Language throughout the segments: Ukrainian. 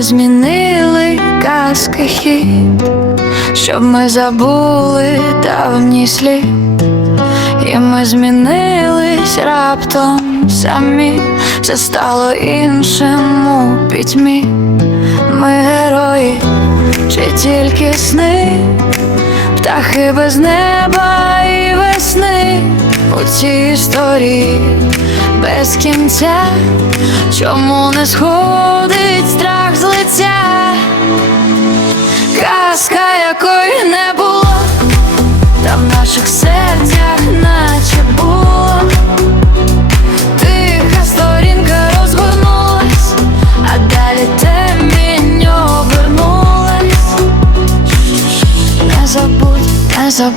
Змінили казки хід, щоб ми забули давній слід, і ми змінились раптом самі, все стало іншим у пітьмі. Ми герої, чи тільки сни, птахи без неба і весни. У цій історії без кінця, чому не сходить страх забудь,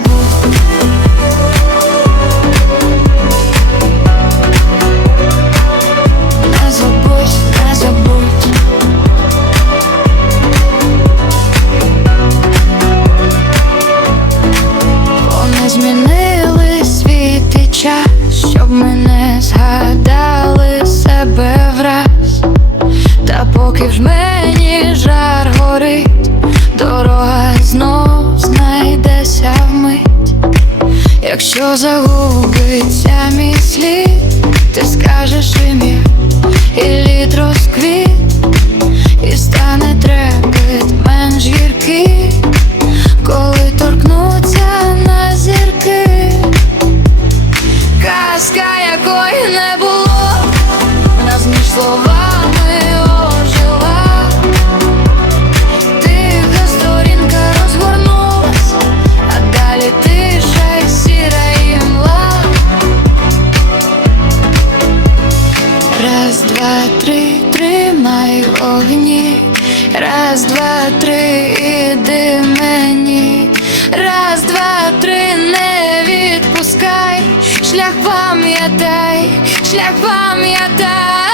не забудь. Не забудь. Вони змінили світ щоб ми згадали себе враз. Та поки в мені жар горить, знайдеся вмить. Якщо загубиться мій слід, ти скажеш ім'я і лід розквіт, і стане трепет менш гіркий, коли торкнуться на зірки. Казка якої не було, нас між словами огні. Раз, два, три, іди мені. Раз, два, три, не відпускай. Шлях пам'ятай, шлях пам'ятай.